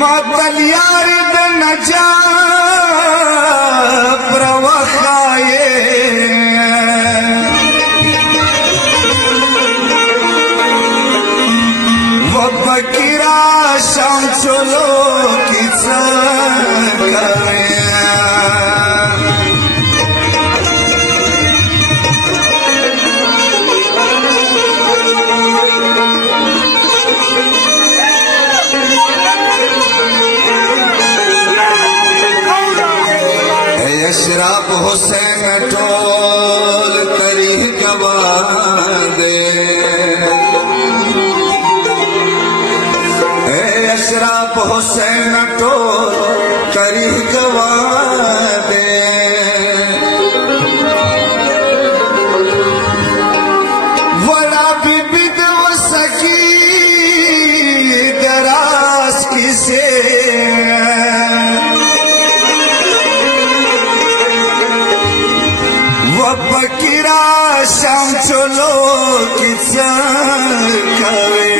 मातल यार द नजा प्रवखाए वो बकीरा शाम चलो किसा करे अशराफ हुसैन टोल करी गवा दे अशराफ हुसैन टोल करी गवा दे वला भी बिदव सकी दरास किसे बकीरा शाम चलो किसा करे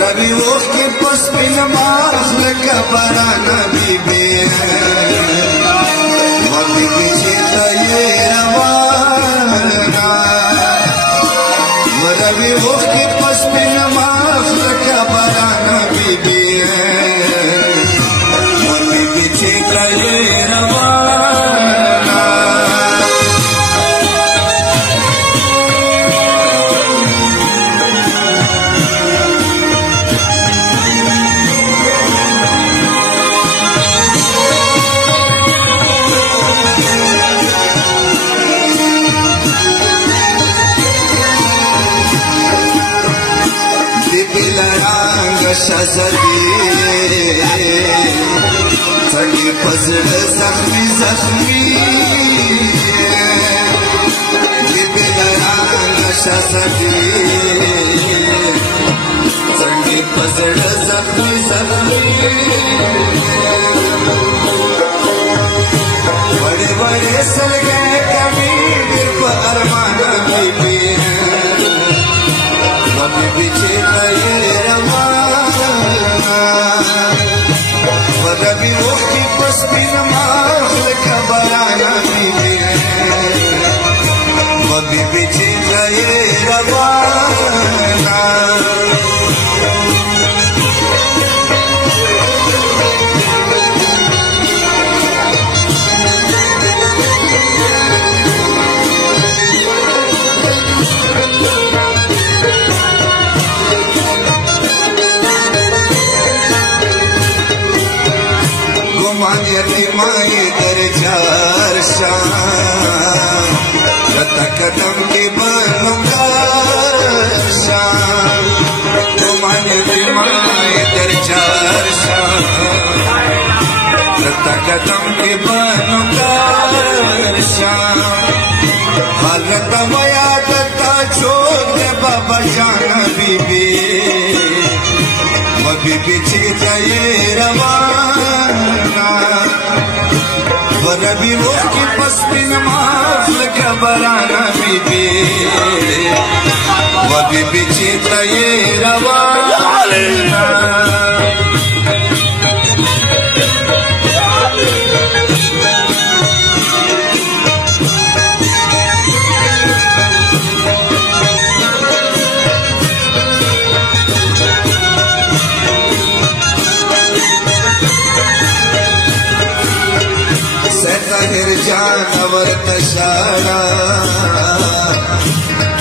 रवि वो के पस बिन मास कबरा नबी बे मती पीछे ये रवाना रवि वो के पस बिन मास कबरा नबी बे मती पीछे ये रवाना शजदी थकी फजल जख्मी जख्मी शजदी थकी फजल जख्मी जख्मी बड़े बड़े सर गए कभी अरमान बीबी कभी पीछे रवि वो की पस्तीन मास कबराना बीबी कभी पीछे गए रवाना माए दर चार शाम कदम के बनूंगा शाम माए दर चार शाम कदम के बनूंगा शाम हालत मया दत्ता छोड़ बाबा जाना बीबी अभी पीछे जाए रवाना रवि वो की पस्ती नमाज घबराना बीबी अभी पीछे जाए रवाना जानवर तशारा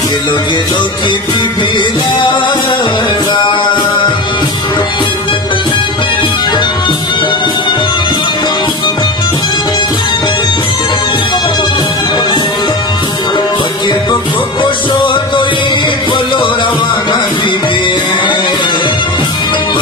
गिलो गिलो की बिलारा फकीर को पोसो तो ही बोलो रवाना बीबी